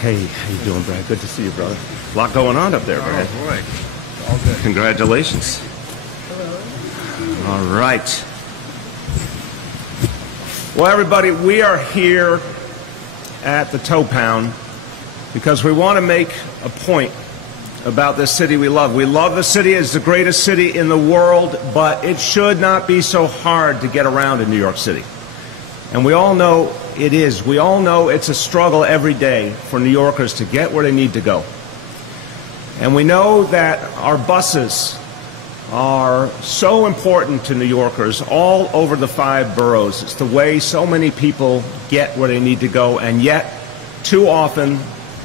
Hey, how you doing, Brad? Good to see you, brother. A lot going on up there, Brad. Oh, boy. All good. Congratulations. Hello. All right. Well, everybody, we are here at the Toe Pound because we want to make a point about this city we love. We love the city. It's the greatest city in the world, but it should not be so hard to get around in New York City. And we all know it is. We all know it's a struggle every day for New Yorkers to get where they need to go. And we know that our buses are so important to New Yorkers all over the 5 boroughs. It's the way so many people get where they need to go, and yet too often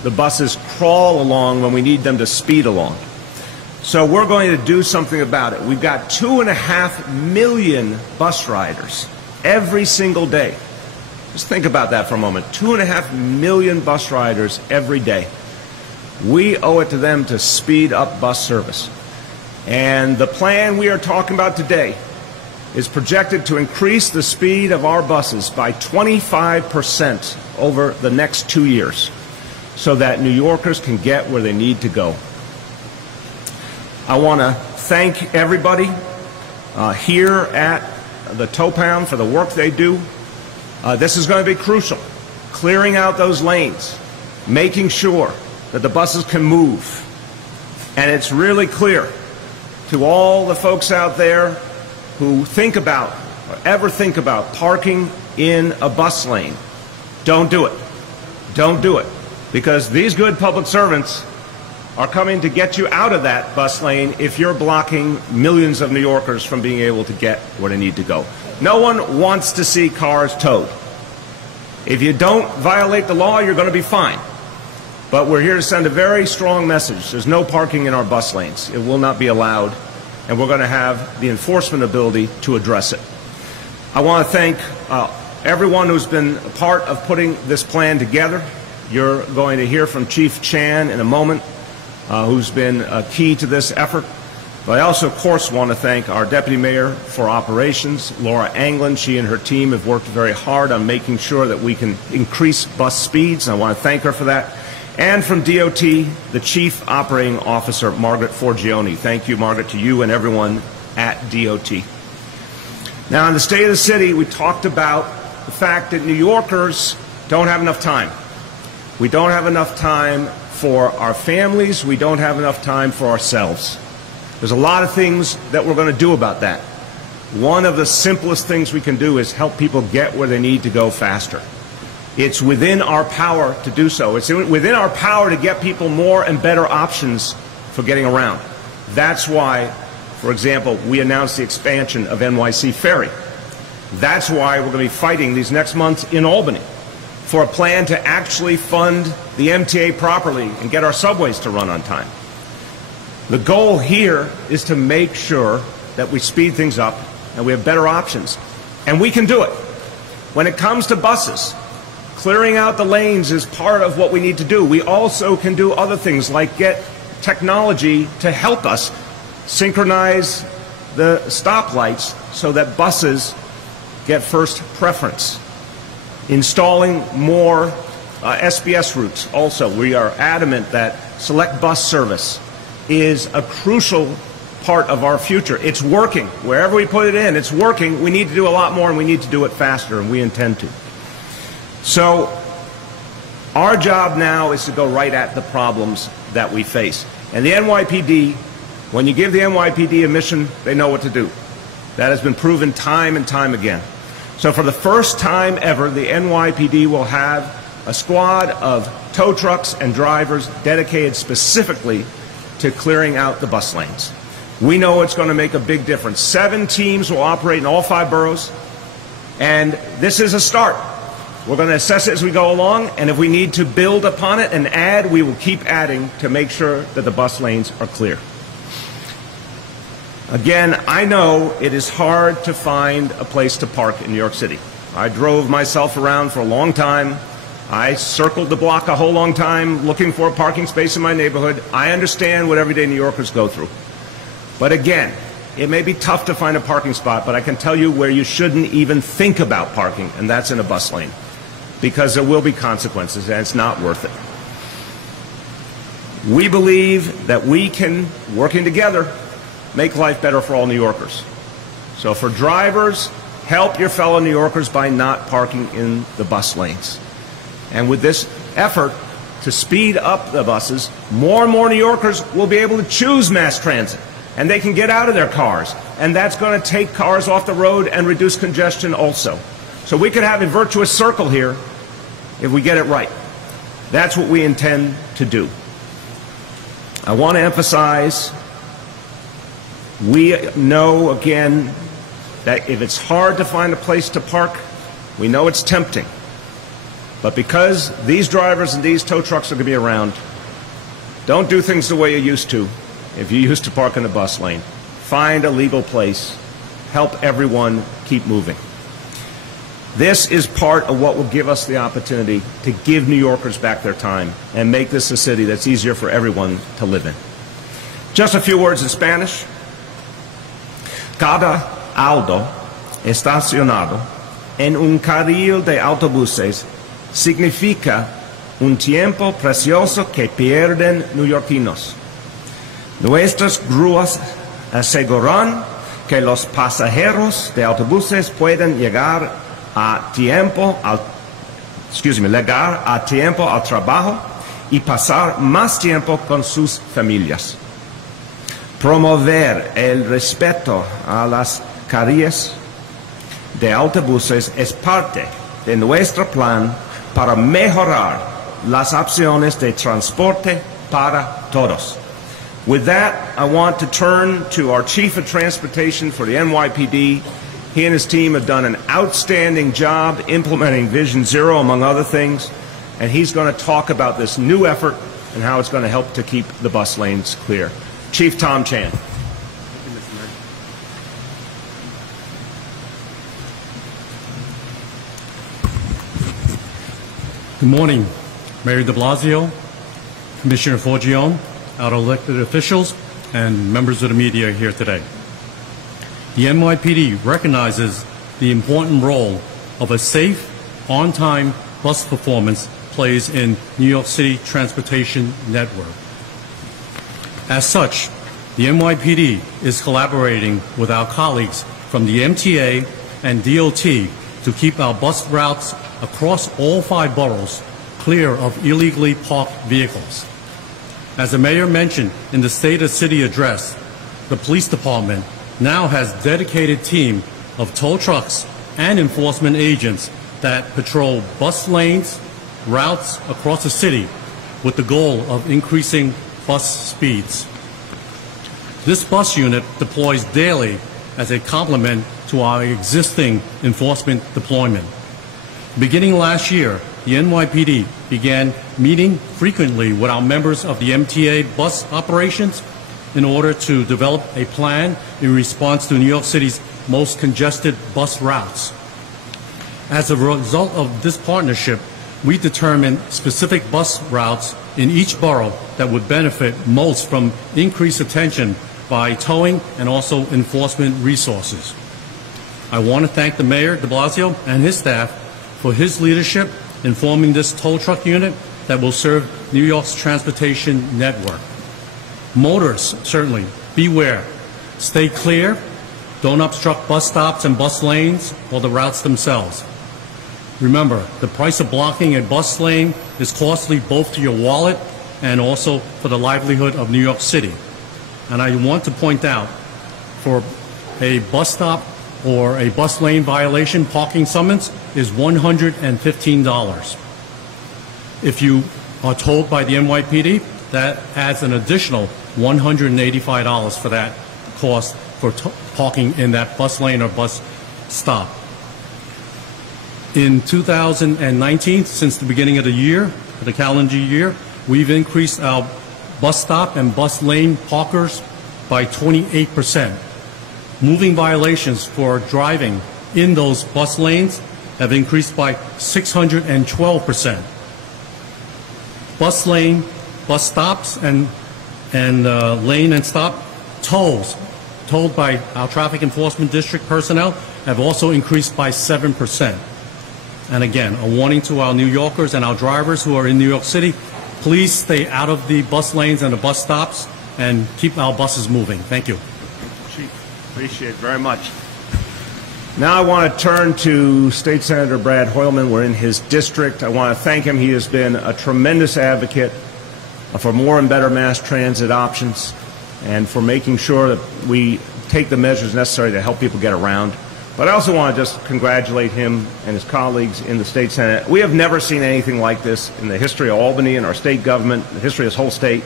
the buses crawl along when we need them to speed along. So we're going to do something about it. We've got 2.5 million bus riders every single day. Just think about that for a moment. 2.5 million bus riders every day. We owe it to them to speed up bus service. And the plan we are talking about today is projected to increase the speed of our buses by 25% over the next 2 years so that New Yorkers can get where they need to go. I want to thank everybody here at the Toe Pound for the work they do. This is going to be crucial. Clearing out those lanes, making sure that the buses can move. And it's really clear to all the folks out there who think about or ever think about parking in a bus lane, don't do it. Don't do it. Because these good public servants are coming to get you out of that bus lane if you're blocking millions of New Yorkers from being able to get where they need to go. No one wants to see cars towed. If you don't violate the law, you're going to be fine. But we're here to send a very strong message. There's no parking in our bus lanes. It will not be allowed, and we're going to have the enforcement ability to address it. I want to thank everyone who's been a part of putting this plan together. You're going to hear from Chief Chan in a moment, who's been key to this effort. But I also, of course, want to thank our Deputy Mayor for Operations, Laura Anglin. She and her team have worked very hard on making sure that we can increase bus speeds. I want to thank her for that. And from DOT, the Chief Operating Officer, Margaret Forgione. Thank you, Margaret, to you and everyone at DOT. Now, in the State of the City, we talked about the fact that New Yorkers don't have enough time. We don't have enough time for our families. We don't have enough time for ourselves. There's a lot of things that we're going to do about that. One of the simplest things we can do is help people get where they need to go faster. It's within our power to do so. It's within our power to get people more and better options for getting around. That's why, for example, we announced the expansion of NYC Ferry. That's why we're going to be fighting these next months in Albany for a plan to actually fund the MTA properly and get our subways to run on time. The goal here is to make sure that we speed things up and we have better options. And we can do it. When it comes to buses, clearing out the lanes is part of what we need to do. We also can do other things like get technology to help us synchronize the stoplights so that buses get first preference. Installing more SBS routes also. We are adamant that select bus service is a crucial part of our future. It's working. Wherever we put it in, it's working. We need to do a lot more, and we need to do it faster, and we intend to. So our job now is to go right at the problems that we face. And the NYPD, when you give the NYPD a mission, they know what to do. That has been proven time and time again. So for the first time ever, the NYPD will have a squad of tow trucks and drivers dedicated specifically to clearing out the bus lanes. We know it's going to make a big difference. 7 teams will operate in all 5 boroughs, and this is a start. We're going to assess it as we go along, and if we need to build upon it and add, we will keep adding to make sure that the bus lanes are clear. Again, I know it is hard to find a place to park in New York City. I drove myself around for a long time. I circled the block a whole long time looking for a parking space in my neighborhood. I understand what everyday New Yorkers go through. But again, it may be tough to find a parking spot, but I can tell you where you shouldn't even think about parking, and that's in a bus lane, because there will be consequences, and it's not worth it. We believe that we can, working together, make life better for all New Yorkers. So for drivers, help your fellow New Yorkers by not parking in the bus lanes. And with this effort to speed up the buses, more and more New Yorkers will be able to choose mass transit, and they can get out of their cars, and that's going to take cars off the road and reduce congestion also. So we could have a virtuous circle here if we get it right. That's what we intend to do. I want to emphasize, we know, again, that if it's hard to find a place to park, we know it's tempting. But because these drivers and these tow trucks are going to be around, don't do things the way you used to if you used to park in the bus lane. Find a legal place. Help everyone keep moving. This is part of what will give us the opportunity to give New Yorkers back their time and make this a city that's easier for everyone to live in. Just a few words in Spanish. Cada auto estacionado en un carril de autobuses significa un tiempo precioso que pierden neoyorquinos. Nuestras grúas aseguran que los pasajeros de autobuses pueden llegar a tiempo al trabajo y pasar más tiempo con sus familias. Promover el respeto a las carriles de autobuses es parte de nuestro plan para mejorar las opciones de transporte para todos. With that, I want to turn to our Chief of Transportation for the NYPD. He and his team have done an outstanding job implementing Vision Zero, among other things, and he's going to talk about this new effort and how it's going to help to keep the bus lanes clear. Chief Tom Chan. Good morning, Mayor de Blasio, Commissioner Forgione, our elected officials, and members of the media here today. The NYPD recognizes the important role of a safe, on-time bus performance plays in New York City transportation network. As such, the NYPD is collaborating with our colleagues from the MTA and DOT to keep our bus routes across all 5 boroughs clear of illegally parked vehicles. As the mayor mentioned in the State of City address, the police department now has a dedicated team of tow trucks and enforcement agents that patrol bus lanes, routes across the city with the goal of increasing bus speeds. This bus unit deploys daily as a complement to our existing enforcement deployment. Beginning last year, the NYPD began meeting frequently with our members of the MTA bus operations in order to develop a plan in response to New York City's most congested bus routes. As a result of this partnership, we determined specific bus routes in each borough that would benefit most from increased attention by towing and also enforcement resources. I want to thank the Mayor de Blasio and his staff for his leadership in forming this tow truck unit that will serve New York's transportation network. Motorists, certainly, beware. Stay clear. Don't obstruct bus stops and bus lanes or the routes themselves. Remember, the price of blocking a bus lane is costly both to your wallet and also for the livelihood of New York City. And I want to point out, for a bus stop or a bus lane violation, parking summons is $115. If you are told by the NYPD, that adds an additional $185 for that cost for parking in that bus lane or bus stop. In 2019, since the beginning of the year, the calendar year, we've increased our bus stop and bus lane parkers by 28%. Moving violations for driving in those bus lanes have increased by 612%. Bus lane, bus stops, and lane and stop tolls tolled by our traffic enforcement district personnel have also increased by 7%. And again, a warning to our New Yorkers and our drivers who are in New York City, please stay out of the bus lanes and the bus stops and keep our buses moving. Thank you. Chief, appreciate it very much. Now I want to turn to State Senator Brad Hoylman. We're in his district. I want to thank him. He has been a tremendous advocate for more and better mass transit options and for making sure that we take the measures necessary to help people get around. But I also want to just congratulate him and his colleagues in the State Senate. We have never seen anything like this in the history of Albany and our state government, the history of this whole state.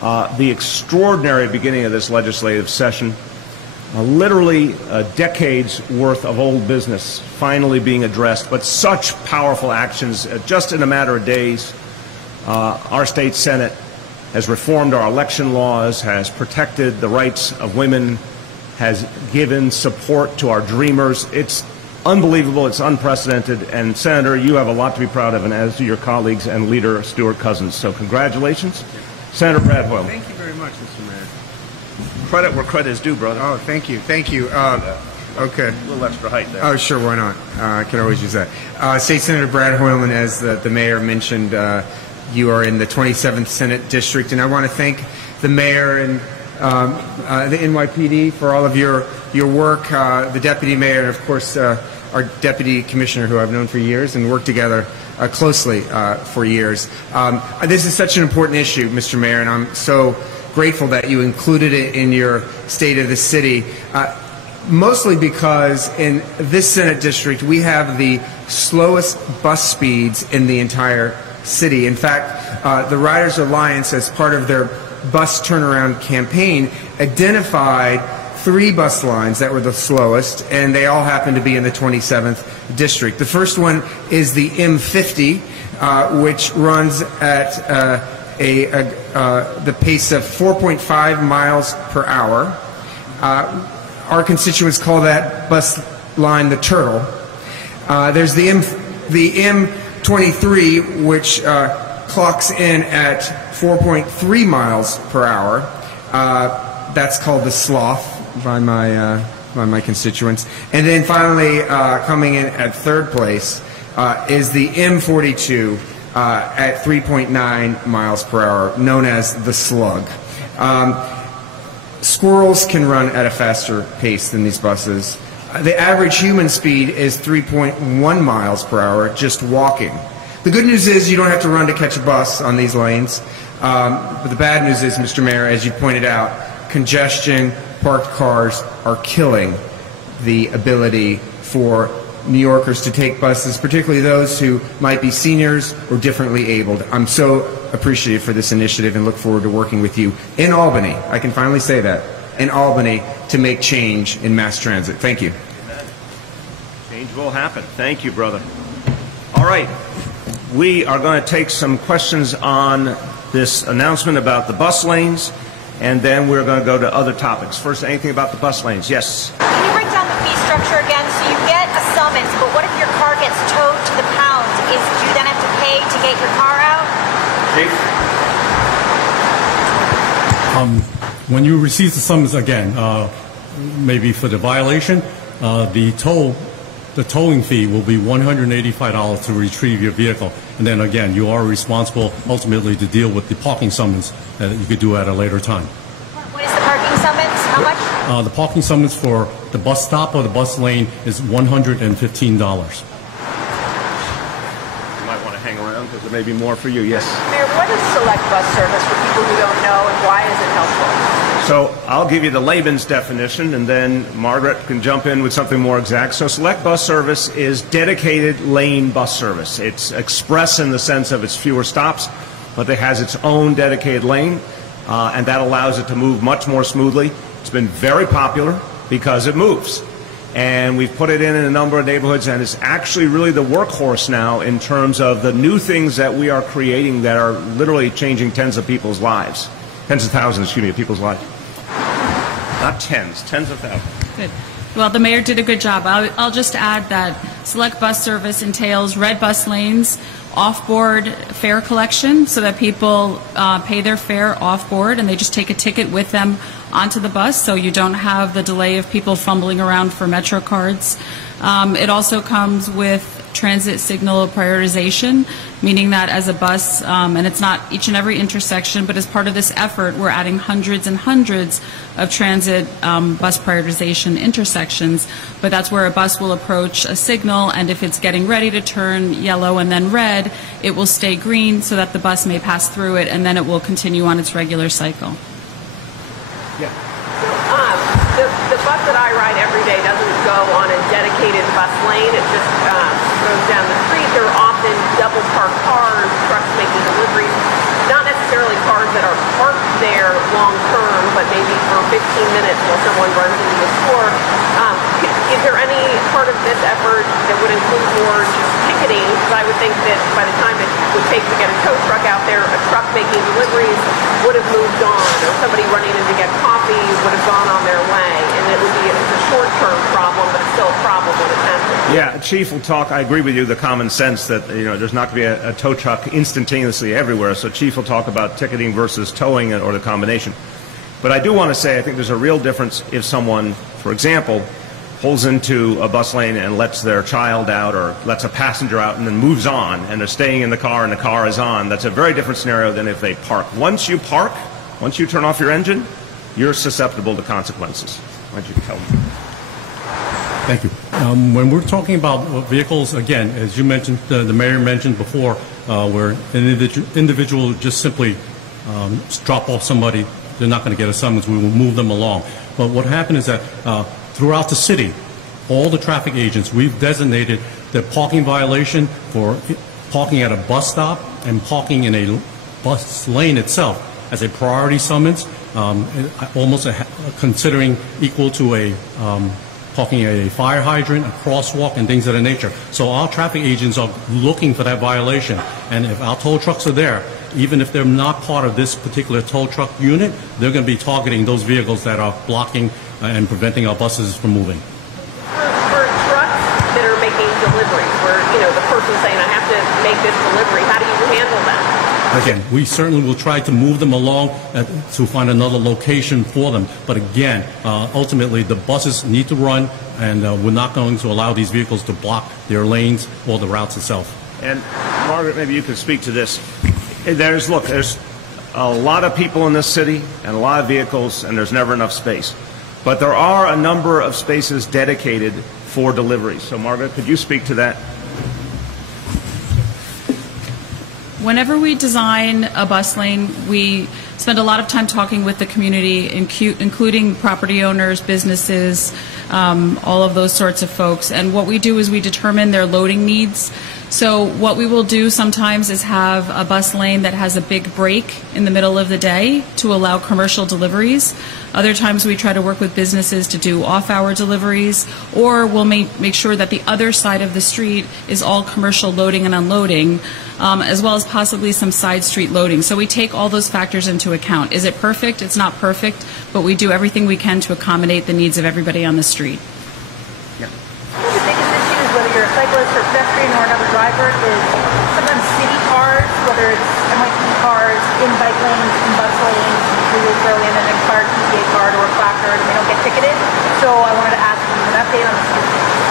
The extraordinary beginning of this legislative session, literally decades worth of old business finally being addressed, but such powerful actions just in a matter of days. Our state Senate has reformed our election laws, has protected the rights of women, has given support to our dreamers. It's unbelievable, it's unprecedented, and Senator, you have a lot to be proud of, and as do your colleagues and Leader Stuart Cousins. So congratulations. Senator Brad Hoylman. Thank you very much, Mr. Mayor. Credit where credit is due, brother. Oh, thank you. Thank you. Okay. A little extra height there. Oh, sure, why not? I can always use that. State Senator Brad Hoylman, as the mayor mentioned, you are in the 27th Senate District, and I want to thank the mayor and the NYPD for all of your work, the deputy mayor, and of course our deputy commissioner, who I've known for years and worked together closely for years. This is such an important issue, Mr. Mayor, and I'm so grateful that you included it in your State of the City, mostly because in this Senate district we have the slowest bus speeds in the entire city. In fact, the Riders Alliance, as part of their bus turnaround campaign, identified 3 bus lines that were the slowest, and they all happen to be in the 27th district. The first one is the M50, which runs at the pace of 4.5 miles per hour. Our constituents call that bus line the Turtle. There's the M23, which clocks in at 4.3 miles per hour. That's called the Sloth by my constituents. And then finally, coming in at 3rd place is the M42 at 3.9 miles per hour, known as the Slug. Squirrels can run at a faster pace than these buses. The average human speed is 3.1 miles per hour just walking. The good news is you don't have to run to catch a bus on these lanes. But the bad news is, Mr. Mayor, as you pointed out, congestion, parked cars are killing the ability for New Yorkers to take buses, particularly those who might be seniors or differently abled. I'm so appreciative for this initiative and look forward to working with you in Albany. I can finally say that, in Albany, to make change in mass transit. Thank you. Amen. Change will happen. Thank you, brother. All right. We are going to take some questions on this announcement about the bus lanes, and then we're going to go to other topics. First, anything about the bus lanes? Yes? Can you break down the fee structure again? So you get a summons, but what if your car gets towed to the pound? Do you then have to pay to get your car out? Chief? When you receive the summons again, maybe for the violation, the towing fee will be $185 to retrieve your vehicle. And then again, you are responsible ultimately to deal with the parking summons that you could do at a later time. What is the parking summons? How much? The parking summons for the bus stop or the bus lane is $115. You might want to hang around because there may be more for you. Yes? Mayor, what is select bus service for people who don't know, and why is it helpful? So I'll give you the layman's definition, and then Margaret can jump in with something more exact. So select bus service is dedicated lane bus service. It's express in the sense of it's fewer stops, but it has its own dedicated lane, and that allows it to move much more smoothly. It's been very popular because it moves. And we've put it in a number of neighborhoods, and it's actually really the workhorse now in terms of the new things that we are creating that are literally changing tens of people's lives. Tens of thousands, excuse me, of people's lives. Not tens, tens of thousands. Good. Well, the mayor did a good job. I'll just add that select bus service entails red bus lanes, off-board fare collection, so that people pay their fare off-board and they just take a ticket with them onto the bus, so you don't have the delay of people fumbling around for Metro cards. It also comes with transit signal prioritization, meaning that as a bus, and it's not each and every intersection, but as part of this effort, we're adding hundreds and hundreds of transit bus prioritization intersections. But that's where a bus will approach a signal, and if it's getting ready to turn yellow and then red, it will stay green so that the bus may pass through it, and then it will continue on its regular cycle. Yeah. The bus that I ride every day doesn't go on a dedicated bus lane. It just goes down the street. There are often double parked cars, trucks making deliveries. Not necessarily cars that are parked there long term, but maybe for 15 minutes while someone runs into the store. Is there any part of this effort that would include more just ticketing? Because I would think that by the time it would take to get a tow truck out there, a truck making deliveries would have moved on, or somebody running in to get coffee would have gone on their way, and it would be a short-term problem, but it's still a problem when it happens. Yeah, Chief will talk. I agree with you. The common sense that there's not going to be a tow truck instantaneously everywhere. So Chief will talk about ticketing versus towing or the combination. But I do want to say I think there's a real difference if someone, for example, pulls into a bus lane and lets their child out or lets a passenger out and then moves on and they're staying in the car and the car is on. That's a very different scenario than if they park. Once you turn off your engine, you're susceptible to consequences. Why don't you tell me? Thank you. When we're talking about vehicles, again, as you mentioned, the mayor mentioned before, where an individual just simply drop off somebody, they're not going to get a summons. We will move them along. But what happened is that throughout the city, all the traffic agents, we've designated the parking violation for parking at a bus stop and parking in a bus lane itself as a priority summons, almost considering equal to a parking at a fire hydrant, a crosswalk, and things of that nature. So our traffic agents are looking for that violation. And if our tow trucks are there, even if they're not part of this particular tow truck unit, they're going to be targeting those vehicles that are blocking and preventing our buses from moving. For trucks that are making deliveries, where the person's saying, I have to make this delivery, how do you handle that? Again, we certainly will try to move them along to find another location for them. But again, ultimately, the buses need to run, and we're not going to allow these vehicles to block their lanes or the routes itself. And Margaret, maybe you could speak to this. There's a lot of people in this city and a lot of vehicles, and there's never enough space. But there are a number of spaces dedicated for deliveries. So, Margaret, could you speak to that? Whenever we design a bus lane, we spend a lot of time talking with the community, including property owners, businesses, all of those sorts of folks. And what we do is we determine their loading needs. So what we will do sometimes is have a bus lane that has a big break in the middle of the day to allow commercial deliveries. Other times we try to work with businesses to do off-hour deliveries, or we'll make sure that the other side of the street is all commercial loading and unloading, as well as possibly some side street loading. So we take all those factors into account. Is it perfect? It's not perfect, but we do everything we can to accommodate the needs of everybody on the street. One of the biggest issues, whether you're a cyclist or pedestrian or another driver, is sometimes city cars, whether it's NYPD cars, in bike lanes, in bus lanes, we will throw in an expired PTA card or a placard and they don't get ticketed. So I wanted to ask you an update on the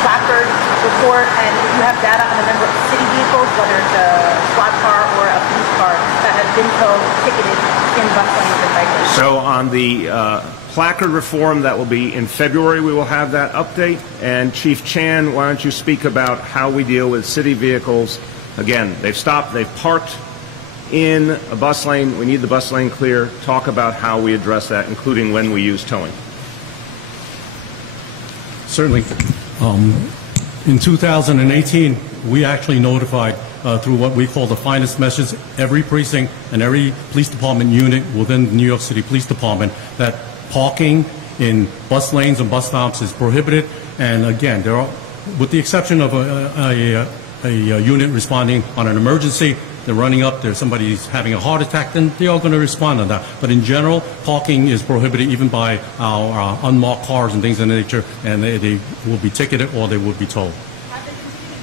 placard report, and if you have data on the number of city vehicles, whether it's a squad car or a police car, that has been towed, ticketed in bus lanes and bike lanes. So on the placard reform that will be in February, we will have that update. And Chief Chan, why don't you speak about how we deal with city vehicles? Again, they've stopped, they've parked in a bus lane. We need the bus lane clear. Talk about how we address that, including when we use towing. Certainly. In 2018, we actually notified through what we call the finest message every precinct and every police department unit within the New York City Police Department that parking in bus lanes and bus stops is prohibited. And again, there are, with the exception of a unit responding on an emergency, they're running up, there's somebody's having a heart attack, then they are going to respond to that. But in general, parking is prohibited even by our unmarked cars and things of that nature, and they will be ticketed or they will be towed.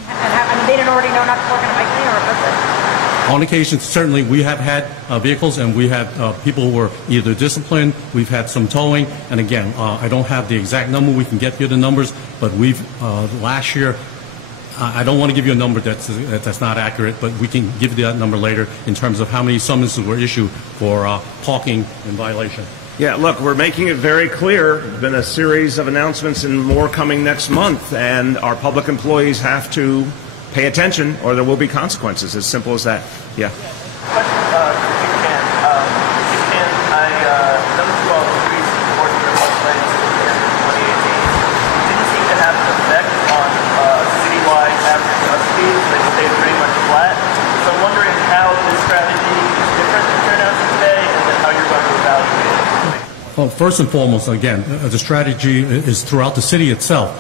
And they didn't already know not to park in a bike lane or a bus lane? On occasion, certainly, we have had vehicles and we have people who were either disciplined, we've had some towing, and again, I don't have the exact number, we can get you the numbers, but we've, last year, I don't want to give you a number that's not accurate, but we can give you that number later in terms of how many summonses were issued for parking in violation. Yeah, look, we're making it very clear. There's been a series of announcements and more coming next month, and our public employees have to pay attention or there will be consequences. As simple as that. Yeah. Well, first and foremost, again, the strategy is throughout the city itself.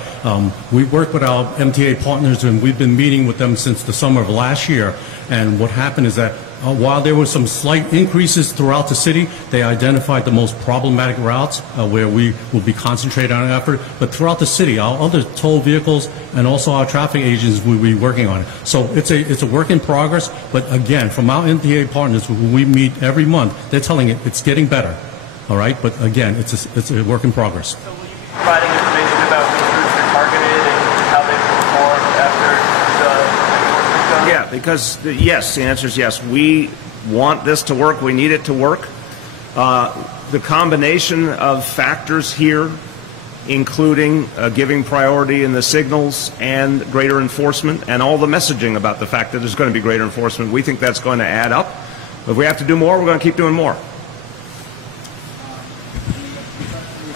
We work with our MTA partners, and we've been meeting with them since the summer of last year. And what happened is that while there were some slight increases throughout the city, they identified the most problematic routes where we will be concentrating on our effort. But throughout the city, our other toll vehicles and also our traffic agents will be working on it. So it's a work in progress. But again, from our MTA partners, when we meet every month, they're telling it it's getting better. All right, but again, it's a work in progress. So will you be providing information about which routes are targeted and how they performed after the enforcement? Yeah, because yes, the answer is yes. We want this to work. We need it to work. The combination of factors here, including giving priority in the signals and greater enforcement, and all the messaging about the fact that there's going to be greater enforcement, we think that's going to add up. If we have to do more, we're going to keep doing more.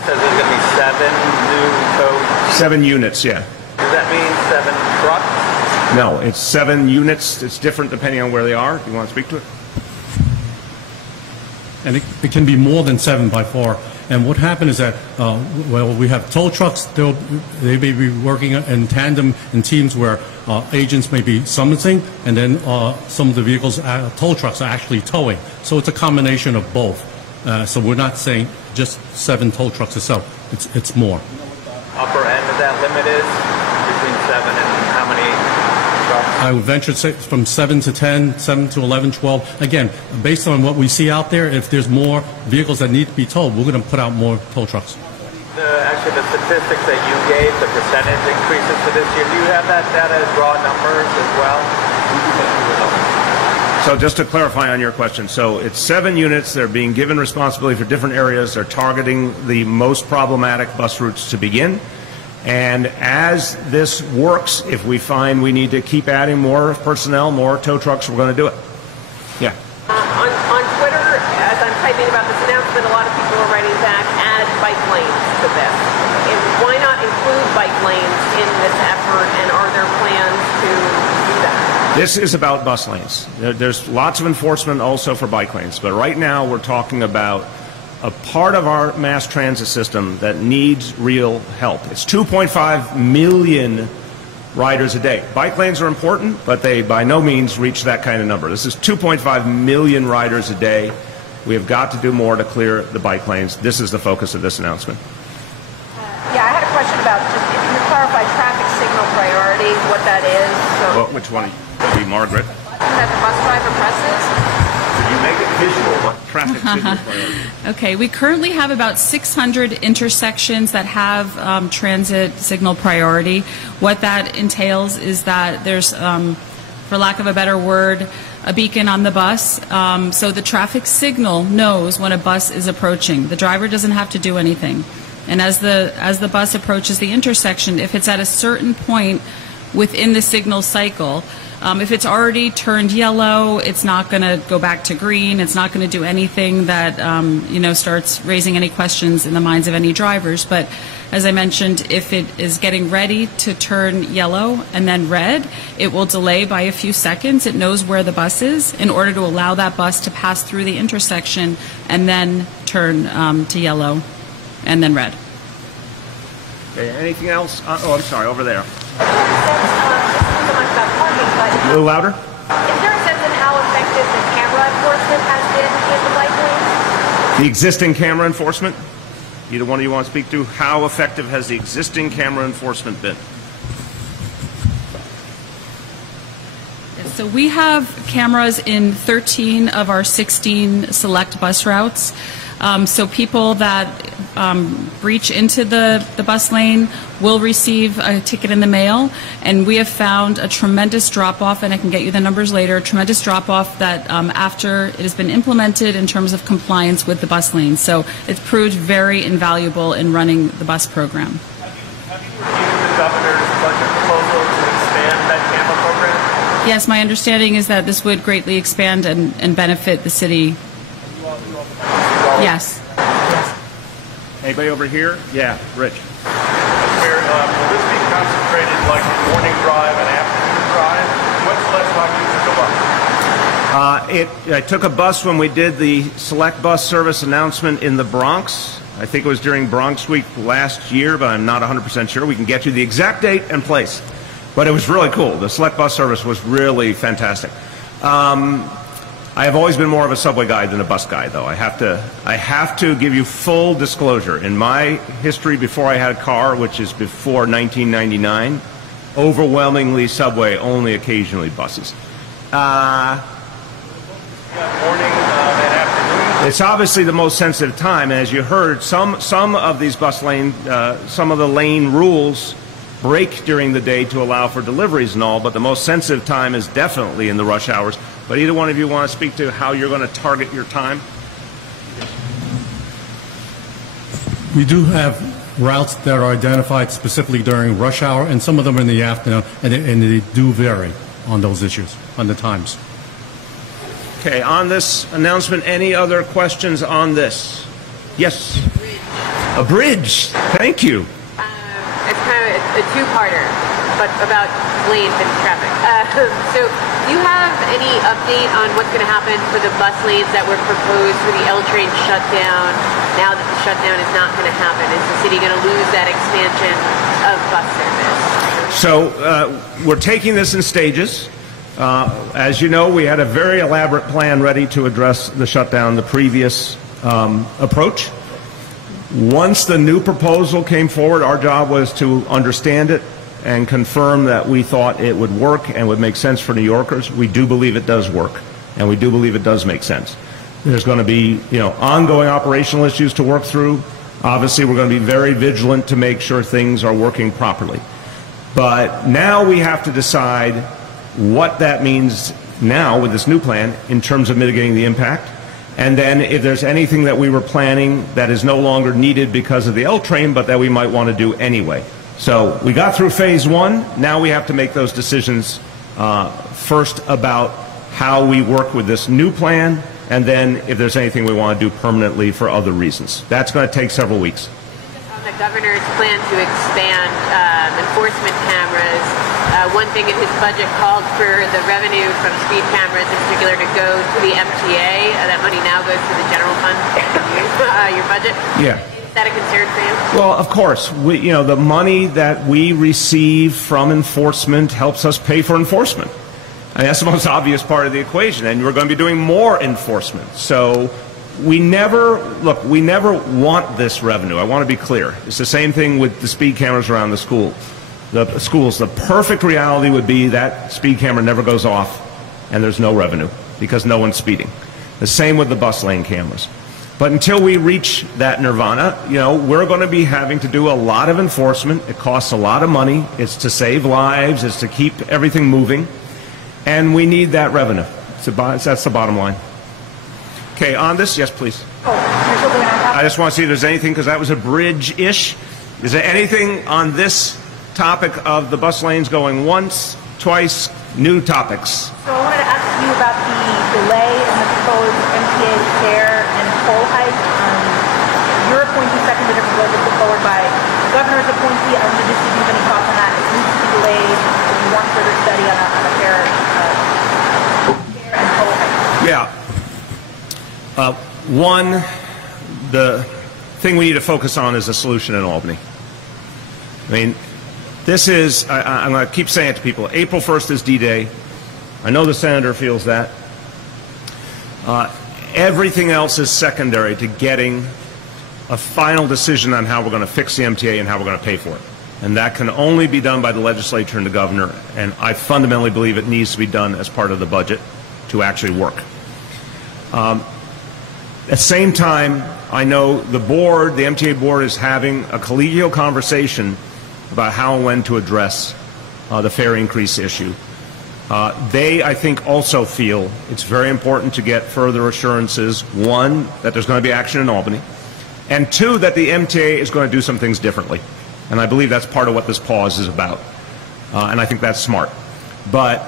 Says there's going to be 7 new tow. 7 units, yeah. Does that mean 7 trucks? No, it's 7 units. It's different depending on where they are. Do you want to speak to it? And it can be more than 7 by far. And what happened is that, well, we have tow trucks. They may be working in tandem in teams where agents may be summoning, and then some of the vehicles, tow trucks, are actually towing. So it's a combination of both. So we're not saying just 7 tow trucks itself. It's more. Upper end of that limit is between 7 and how many trucks? I would venture to say from 7 to 10, 7 to 11, 12. Again, based on what we see out there, if there's more vehicles that need to be towed, we're going to put out more tow trucks. Actually, the statistics that you gave, the percentage increases for this year, do you have that data as raw numbers as well? So just to clarify on your question, so it's 7 units. They're being given responsibility for different areas. They're targeting the most problematic bus routes to begin. And as this works, if we find we need to keep adding more personnel, more tow trucks, we're going to do it. Yeah. On Twitter, as I'm typing about this announcement, a lot of people are writing back, add bike lanes to this. And why not include bike lanes in this effort, and are there plans to do that? This is about bus lanes. There's lots of enforcement also for bike lanes, but right now we're talking about a part of our mass transit system that needs real help. It's 2.5 million riders a day. Bike lanes are important, but they by no means reach that kind of number. This is 2.5 million riders a day. We have got to do more to clear the bike lanes. This is the focus of this announcement. Yeah, I had a question about, just if you could clarify traffic signal priority, what that is. So Well, which one? Be Margaret. that the bus driver presses? Could you make it visual? What traffic signal priority? Okay, we currently have about 600 intersections that have transit signal priority. What that entails is that there's, for lack of a better word, a beacon on the bus. So the traffic signal knows when a bus is approaching. The driver doesn't have to do anything. And as the bus approaches the intersection, if it's at a certain point within the signal cycle, if it's already turned yellow, it's not going to go back to green. It's not going to do anything that starts raising any questions in the minds of any drivers. But as I mentioned, if it is getting ready to turn yellow and then red, it will delay by a few seconds. It knows where the bus is in order to allow that bus to pass through the intersection and then turn to yellow and then red. Okay, anything else? Oh, I'm sorry, over there. A little louder? Is there a sense of how effective the camera enforcement has been in the bike lanes? The existing camera enforcement? Either one of you want to speak to? How effective has the existing camera enforcement been? So we have cameras in 13 of our 16 select bus routes. So people that breach into the bus lane will receive a ticket in the mail, and we have found a tremendous drop-off, and I can get you the numbers later, a tremendous drop-off that after it has been implemented in terms of compliance with the bus lane. So it's proved very invaluable in running the bus program. Have you reviewed the governor's budget proposal to expand that camera program? Yes, my understanding is that this would greatly expand and benefit the city. Yes. Anybody over here? Yeah, Rich. Mayor, will this be concentrated like morning drive and afternoon drive? What's the last time you took a bus? I took a bus when we did the select bus service announcement in the Bronx. I think it was during Bronx Week last year, but I'm not 100% sure. We can get you the exact date and place. But it was really cool. The select bus service was really fantastic. I have always been more of a subway guy than a bus guy, though. I have to give you full disclosure. In my history before I had a car, which is before 1999, overwhelmingly subway, only occasionally buses. Morning and afternoon? It's obviously the most sensitive time. As you heard, some of these bus lane, some of the lane rules break during the day to allow for deliveries and all, but the most sensitive time is definitely in the rush hours. But either one of you want to speak to how you're going to target your time? We do have routes that are identified specifically during rush hour, and some of them in the afternoon, and they do vary on those issues, on the times. Okay, on this announcement, any other questions on this? Yes? A bridge. Thank you. It's kind of a two-parter, but about lanes and traffic. So do you have any update on what's going to happen for the bus lanes that were proposed for the L train shutdown now that the shutdown is not going to happen? Is the city going to lose that expansion of bus service? So we're taking this in stages. As you know, we had a very elaborate plan ready to address the shutdown, the previous approach. Once the new proposal came forward, our job was to understand it and confirm that we thought it would work and would make sense for New Yorkers. We do believe it does work, and we do believe it does make sense. There's going to be, ongoing operational issues to work through. Obviously, we're going to be very vigilant to make sure things are working properly. But now we have to decide what that means now with this new plan in terms of mitigating the impact. And then if there's anything that we were planning that is no longer needed because of the L train, but that we might want to do anyway. So we got through phase one. Now we have to make those decisions first about how we work with this new plan, and then if there's anything we want to do permanently for other reasons. That's going to take several weeks. On the governor's plan to expand enforcement cameras, one thing in his budget called for the revenue from speed cameras in particular to go to the MTA. That money now goes to the general fund. Your budget? Yeah. Is that a concern for you? Well, of course. The money that we receive from enforcement helps us pay for enforcement. And that's the most obvious part of the equation. And we're going to be doing more enforcement. So we never want this revenue. I want to be clear. It's the same thing with the speed cameras around the schools. The perfect reality would be that speed camera never goes off and there's no revenue because no one's speeding. The same with the bus lane cameras. But until we reach that nirvana, we're going to be having to do a lot of enforcement. It costs a lot of money. It's to save lives. It's to keep everything moving. And we need that revenue. That's the bottom line. Okay, on this? Yes, please. I just want to see if there's anything, because that was a bridge-ish. Is there anything on this topic of the bus lanes going once, twice, new topics? So I wanted to ask you about the delay in the proposed MTA fare and toll hike. Your appointee seconded a proposal put forward by the governor's appointee. I wanted to see if you have any thoughts on that. It needs to be delayed. We want further study on a fare and toll hike. Yeah. One, the thing we need to focus on is a solution in Albany. I mean, this is, I'm going to keep saying it to people, April 1st is D-Day. I know the senator feels that. Everything else is secondary to getting a final decision on how we're going to fix the MTA and how we're going to pay for it. And that can only be done by the legislature and the governor, and I fundamentally believe it needs to be done as part of the budget to actually work. At the same time, I know the board, the MTA board, is having a collegial conversation about how and when to address the fare increase issue. They, I think, also feel it's very important to get further assurances, one, that there's going to be action in Albany, and two, that the MTA is going to do some things differently. And I believe that's part of what this pause is about. And I think that's smart. But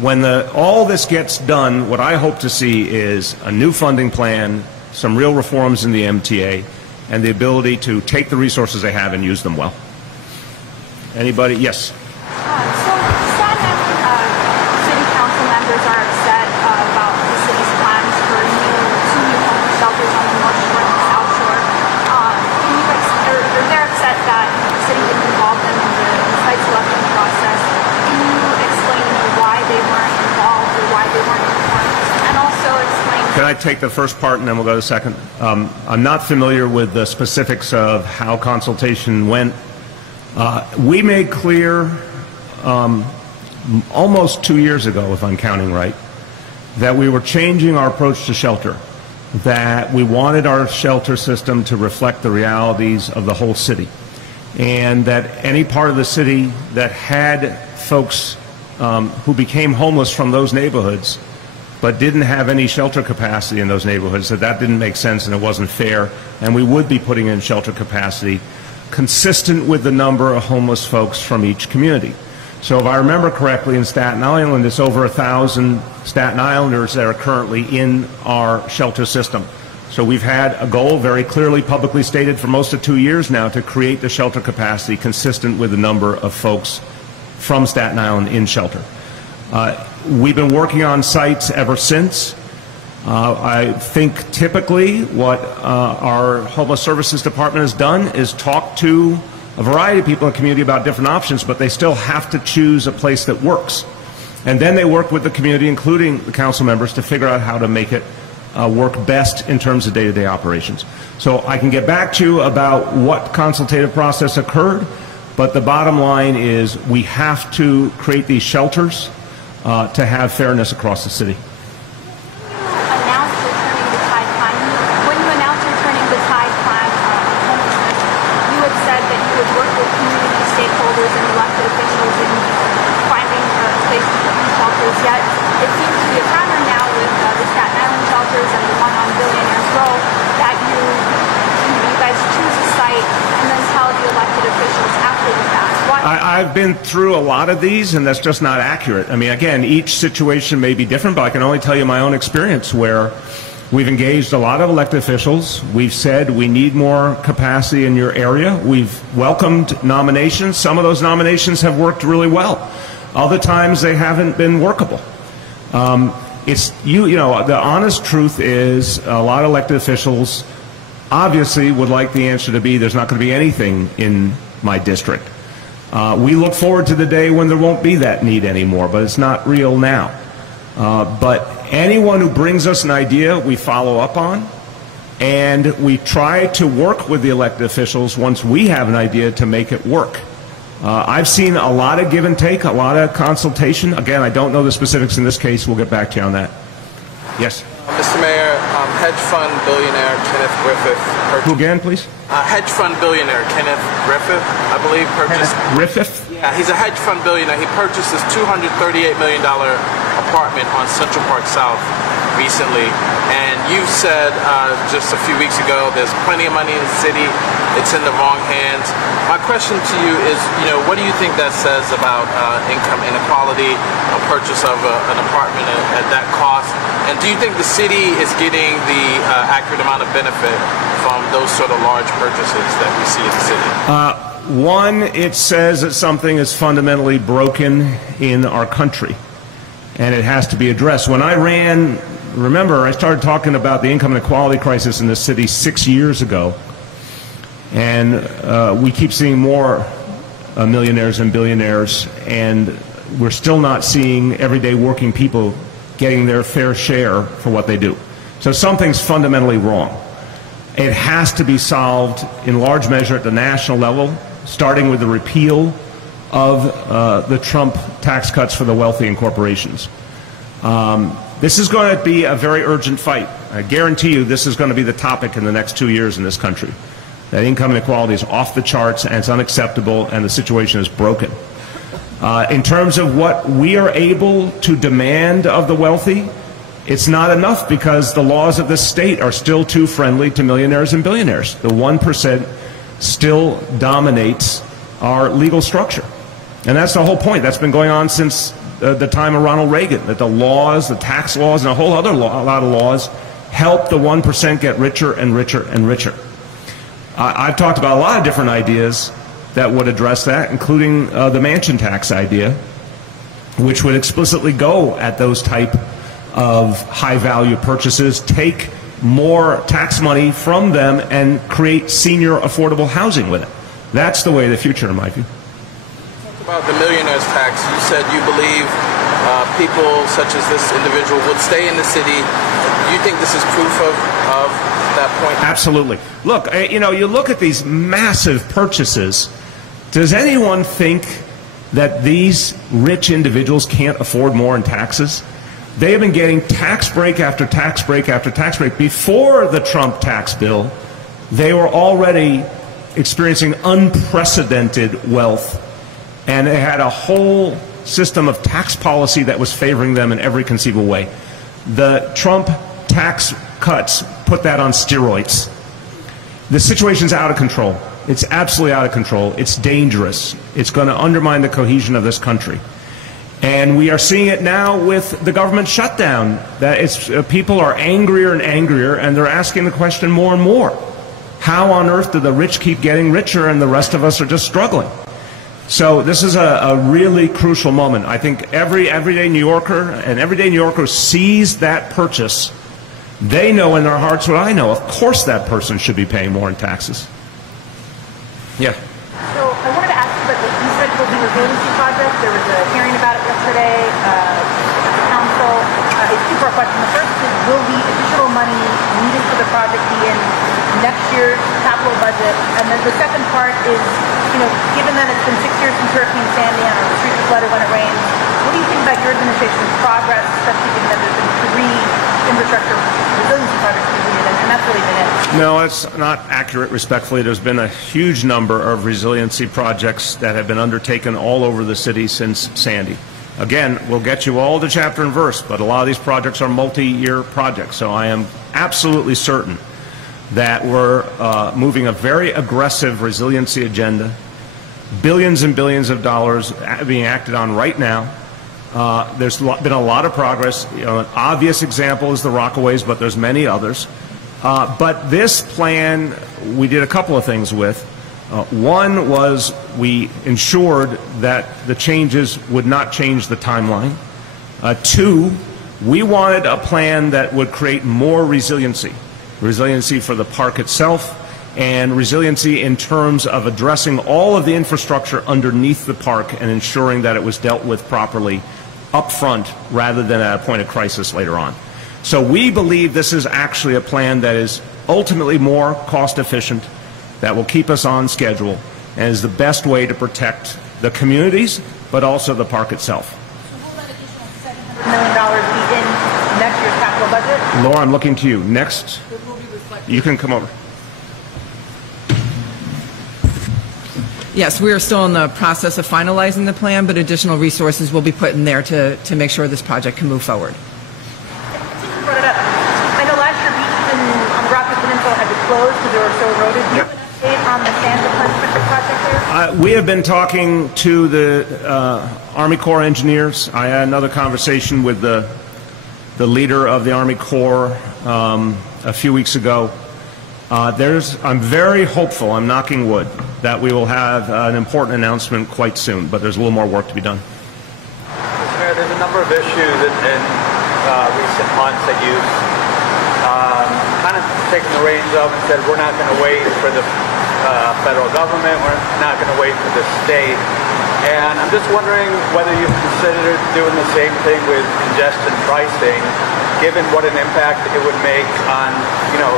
when all this gets done, what I hope to see is a new funding plan, some real reforms in the MTA, and the ability to take the resources they have and use them well. Anybody? Yes. So Staten Island city council members are upset about the city's plans for two new homeless shelters on the North Shore and the South Shore. They're upset that the city didn't involve them in the site selection process. Can you explain why they weren't involved or why they weren't informed? And also explain... Can I take the first part and then we'll go to the second? I'm not familiar with the specifics of how consultation went. We made clear almost 2 years ago, if I'm counting right, that we were changing our approach to shelter, that we wanted our shelter system to reflect the realities of the whole city, and that any part of the city that had folks who became homeless from those neighborhoods but didn't have any shelter capacity in those neighborhoods, that didn't make sense and it wasn't fair, and we would be putting in shelter capacity consistent with the number of homeless folks from each community. So if I remember correctly, in Staten Island, it's over 1,000 Staten Islanders that are currently in our shelter system. So we've had a goal very clearly publicly stated for most of 2 years now to create the shelter capacity consistent with the number of folks from Staten Island in shelter. We've been working on sites ever since. I think typically what our Homeless Services Department has done is talk to a variety of people in the community about different options, but they still have to choose a place that works. And then they work with the community, including the council members, to figure out how to make it work best in terms of day-to-day operations. So I can get back to you about what consultative process occurred, but the bottom line is we have to create these shelters to have fairness across the city. I've been through a lot of these, and that's just not accurate. I mean, again, each situation may be different, but I can only tell you my own experience where we've engaged a lot of elected officials. We've said we need more capacity in your area. We've welcomed nominations. Some of those nominations have worked really well. Other times they haven't been workable. You know, the honest truth is a lot of elected officials obviously would like the answer to be there's not going to be anything in my district. We look forward to the day when there won't be that need anymore, but it's not real now. But anyone who brings us an idea, we follow up on, and we try to work with the elected officials once we have an idea to make it work. I've seen a lot of give and take, a lot of consultation. Again, I don't know the specifics in this case. We'll get back to you on that. Yes? Mr. Mayor, hedge fund billionaire Kenneth Griffith purchased... Who again, please? Hedge fund billionaire Kenneth Griffith, I believe, purchased... Griffith? Yeah, he's a hedge fund billionaire. He purchased this $238 million apartment on Central Park South recently. And you said just a few weeks ago, there's plenty of money in the city. It's in the wrong hands. My question to you is, you know, what do you think that says about income inequality, a purchase of an apartment at that cost? And do you think the city is getting the accurate amount of benefit from those sort of large purchases that we see in the city? One, it says that something is fundamentally broken in our country, and it has to be addressed. When I ran, remember, I started talking about the income inequality crisis in the city 6 years ago, and we keep seeing more millionaires and billionaires, and we're still not seeing everyday working people getting their fair share for what they do. So something's fundamentally wrong. It has to be solved in large measure at the national level, starting with the repeal of the Trump tax cuts for the wealthy and corporations. This is going to be a very urgent fight. I guarantee you this is going to be the topic in the next 2 years in this country. That income inequality is off the charts and it's unacceptable and the situation is broken. In terms of what we are able to demand of the wealthy, it's not enough because the laws of this state are still too friendly to millionaires and billionaires. The 1% still dominates our legal structure. And that's the whole point. That's been going on since the time of Ronald Reagan, that the laws, the tax laws, and a whole other lot of laws help the 1% get richer and richer and richer. I've talked about a lot of different ideas that would address that, including the mansion tax idea, which would explicitly go at those type of high-value purchases, take more tax money from them, and create senior affordable housing with it. That's the way of the future, in my view. About the millionaire's tax, you said you believe people such as this individual would stay in the city. Do you think this is proof of that point? Absolutely. Look, you know, you look at these massive purchases. Does anyone think that these rich individuals can't afford more in taxes? They have been getting tax break after tax break after tax break. Before the Trump tax bill, they were already experiencing unprecedented wealth, and they had a whole system of tax policy that was favoring them in every conceivable way. The Trump tax cuts put that on steroids. The situation's out of control. It's absolutely out of control. It's dangerous. It's going to undermine the cohesion of this country. And we are seeing it now with the government shutdown. That it's, people are angrier and angrier, and they're asking the question more and more. How on earth do the rich keep getting richer and the rest of us are just struggling? So this is a really crucial moment. I think every everyday New Yorker and everyday New Yorker sees that purchase. They know in their hearts what I know. Of course that person should be paying more in taxes. Yeah. So I wanted to ask you about the East Central Resiliency Project. There was a hearing about it yesterday at the council. It's a two-part question. The first is, will the additional money needed for the project be in next year's capital budget? And then the second part is, you know, given that it's been 6 years since Hurricane Sandy and our streets are flooded when it rains, what do you think about your administration's progress, especially given that there's been 3 infrastructure resiliency projects completed, and that's really been it? No, it's not accurate, respectfully. There's been a huge number of resiliency projects that have been undertaken all over the city since Sandy. Again, we'll get you all to chapter and verse, but a lot of these projects are multi-year projects. So I am absolutely certain that we're moving a very aggressive resiliency agenda, billions and billions of dollars being acted on right now. There's been a lot of progress. You know, an obvious example is the Rockaways, but there's many others. But this plan, we did a couple of things with. One was we ensured that the changes would not change the timeline. 2, we wanted a plan that would create more resiliency. Resiliency for the park itself, and resiliency in terms of addressing all of the infrastructure underneath the park and ensuring that it was dealt with properly up front rather than at a point of crisis later on. So we believe this is actually a plan that is ultimately more cost efficient, that will keep us on schedule, and is the best way to protect the communities, but also the park itself. So will that additional $700 million be in next year's capital budget? Laura, I'm looking to you. Next, you can come over. Yes, we are still in the process of finalizing the plan, but additional resources will be put in there to make sure this project can move forward. Since you brought it up, I know last year beaches on the Rocky Peninsula had to close because they were so eroded. Do you have an update on the sand replenishment project there? We have been talking to the Army Corps engineers. I had another conversation with the leader of the Army Corps a few weeks ago. I'm very hopeful, I'm knocking wood, that we will have an important announcement quite soon, but there's a little more work to be done. Mr. Mayor, there's a number of issues in recent months that you've kind of taken the reins of and said we're not going to wait for the federal government, we're not going to wait for the state. And I'm just wondering whether you've considered doing the same thing with congestion pricing, given what an impact it would make on, you know,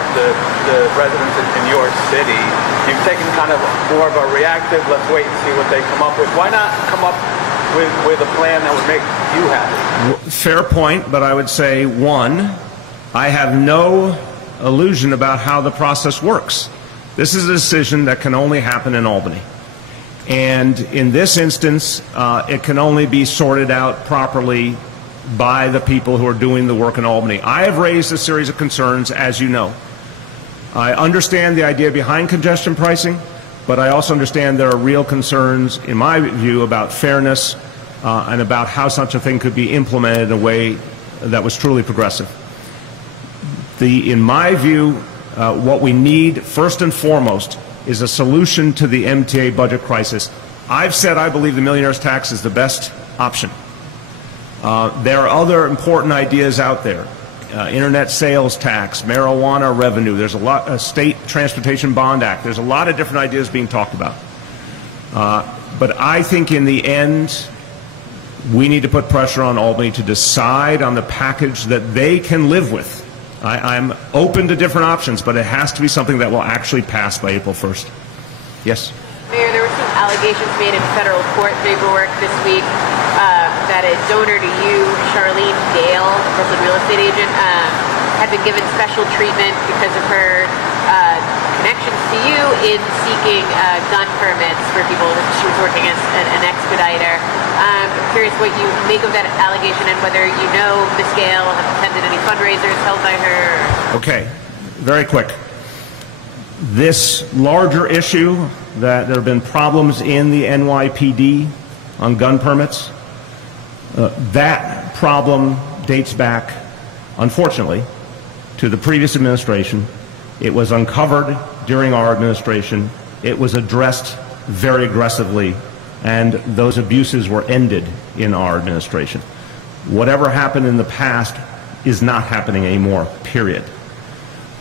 the residents in your city. You've taken kind of more of a reactive, let's wait and see what they come up with. Why not come up with a plan that would make you happy? Fair point, but I would say, one, I have no illusion about how the process works. This is a decision that can only happen in Albany. And in this instance, it can only be sorted out properly by the people who are doing the work in Albany. I have raised a series of concerns, as you know. I understand the idea behind congestion pricing, but I also understand there are real concerns, in my view, about fairness and about how such a thing could be implemented in a way that was truly progressive. In my view, what we need, first and foremost, is a solution to the MTA budget crisis. I've said I believe the millionaire's tax is the best option. There are other important ideas out there. Internet sales tax, marijuana revenue. There's a lot, State Transportation Bond Act. There's a lot of different ideas being talked about. But I think in the end, we need to put pressure on Albany to decide on the package that they can live with. I'm open to different options, but it has to be something that will actually pass by April 1st. Yes? Mayor, there were some allegations made in federal court paperwork this week that a donor to you, Charlene Gale, a Brooklyn real estate agent, had been given special treatment because of her connections to you in seeking gun permits for people. She was working as an expediter. I'm curious what you make of that allegation and whether you know Ms. Gale, have attended any fundraisers held by her. Okay, very quick. This larger issue that there have been problems in the NYPD on gun permits, that problem dates back, unfortunately, to the previous administration. It was uncovered during our administration. It was addressed very aggressively, and those abuses were ended in our administration. Whatever happened in the past is not happening anymore, period.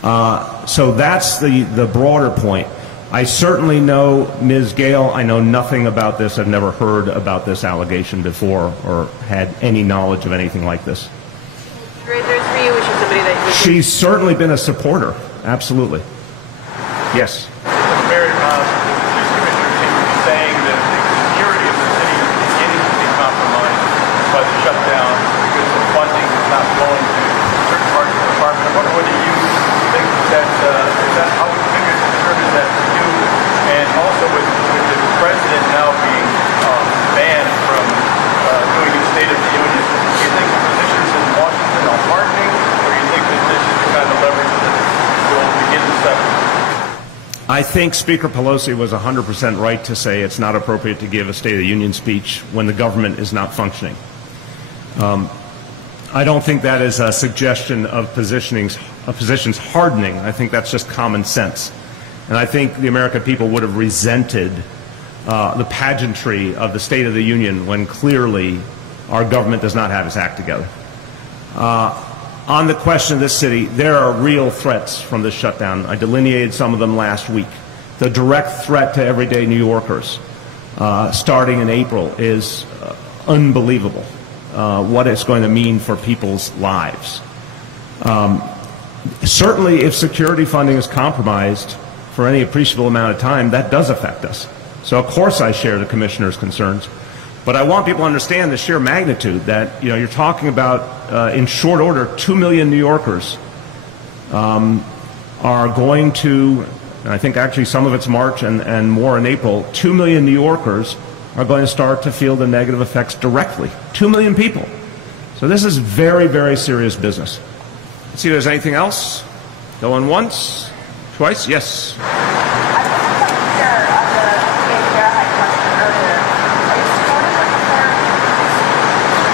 So that's the broader point. I certainly know Ms. Gale. I know nothing about this. I've never heard about this allegation before or had any knowledge of anything like this. She's certainly been a supporter. Absolutely. Yes. Mayor, the police commissioner seems to be saying that the security of the city is beginning to be compromised by the shutdown because the funding is not flowing to certain parts of the department. I wonder whether you think that how big a concern is that for you, and also with the president now being banned from doing a State of the Union, do you think the positions in Washington are hardening, or do you think that this is the kind of leverage that will begin to settle? I think Speaker Pelosi was 100% right to say it's not appropriate to give a State of the Union speech when the government is not functioning. I don't think that is a suggestion of positions hardening. I think that's just common sense. And I think the American people would have resented the pageantry of the State of the Union when clearly our government does not have its act together. On the question of this city, there are real threats from this shutdown. I delineated some of them last week. The direct threat to everyday New Yorkers starting in April is unbelievable, what it's going to mean for people's lives. Certainly, if security funding is compromised for any appreciable amount of time, that does affect us. So, of course, I share the Commissioner's concerns. But I want people to understand the sheer magnitude that, you're talking about, in short order, 2 million New Yorkers are going to, and I think actually some of it's March and more in April, 2 million New Yorkers are going to start to feel the negative effects directly. 2 million people. So this is very, very serious business. Let's see if there's anything else. Going once, twice, yes.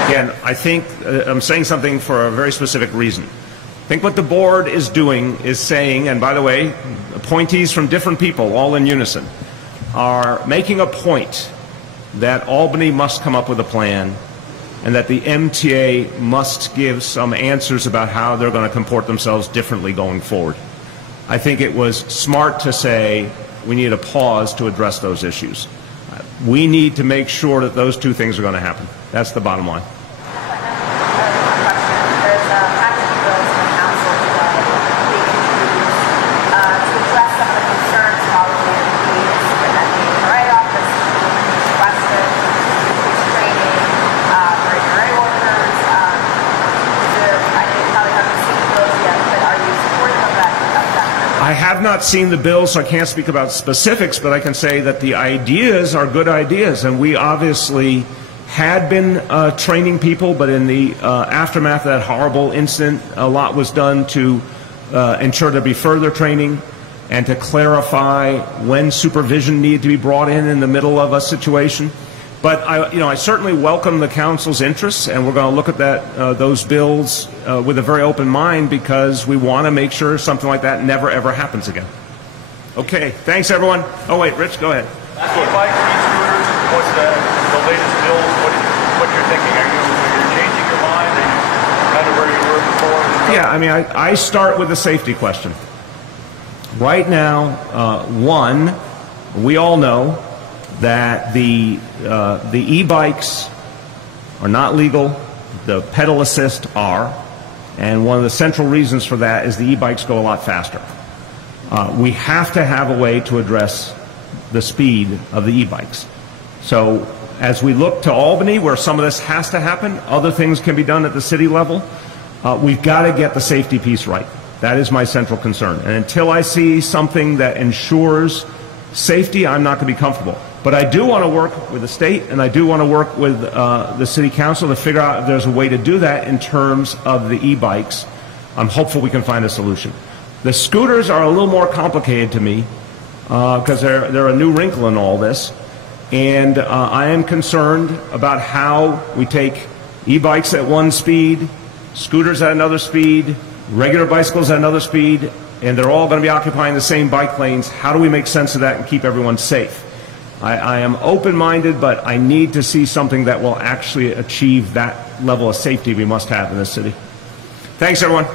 Again, I think I'm saying something for a very specific reason. I think what the board is doing is saying, and by the way, appointees from different people, all in unison, are making a point that Albany must come up with a plan and that the MTA must give some answers about how they're going to comport themselves differently going forward. I think it was smart to say we need a pause to address those issues. We need to make sure that those two things are going to happen. That's the bottom line. I have not seen the bill, so I can't speak about specifics, but I can say that the ideas are good ideas, and we obviously had been training people, but in the aftermath of that horrible incident, a lot was done to ensure there'd be further training and to clarify when supervision needed to be brought in the middle of a situation. But I certainly welcome the council's interests, and we're going to look at those bills with a very open mind, because we want to make sure something like that never ever happens again. Okay, thanks everyone. Oh wait, Rich, go ahead. E-bikes, e-scooters, what's the latest bill? What you're thinking? Are you changing your mind? Are you kind of where you were before? Yeah, I mean, I start with the safety question. Right now, we all know that the e-bikes are not legal. The pedal assist are, and one of the central reasons for that is the e-bikes go a lot faster. We have to have a way to address the speed of the e-bikes. So as we look to Albany, where some of this has to happen, other things can be done at the city level. We've got to get the safety piece right. That is my central concern. And until I see something that ensures safety, I'm not going to be comfortable. But I do want to work with the state, and I do want to work with the city council to figure out if there's a way to do that in terms of the e-bikes. I'm hopeful we can find a solution. The scooters are a little more complicated to me because they're a new wrinkle in all this. And I am concerned about how we take e-bikes at one speed, scooters at another speed, regular bicycles at another speed, and they're all going to be occupying the same bike lanes. How do we make sense of that and keep everyone safe? I am open-minded, but I need to see something that will actually achieve that level of safety we must have in this city. Thanks, everyone.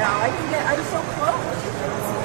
No, I'm so close.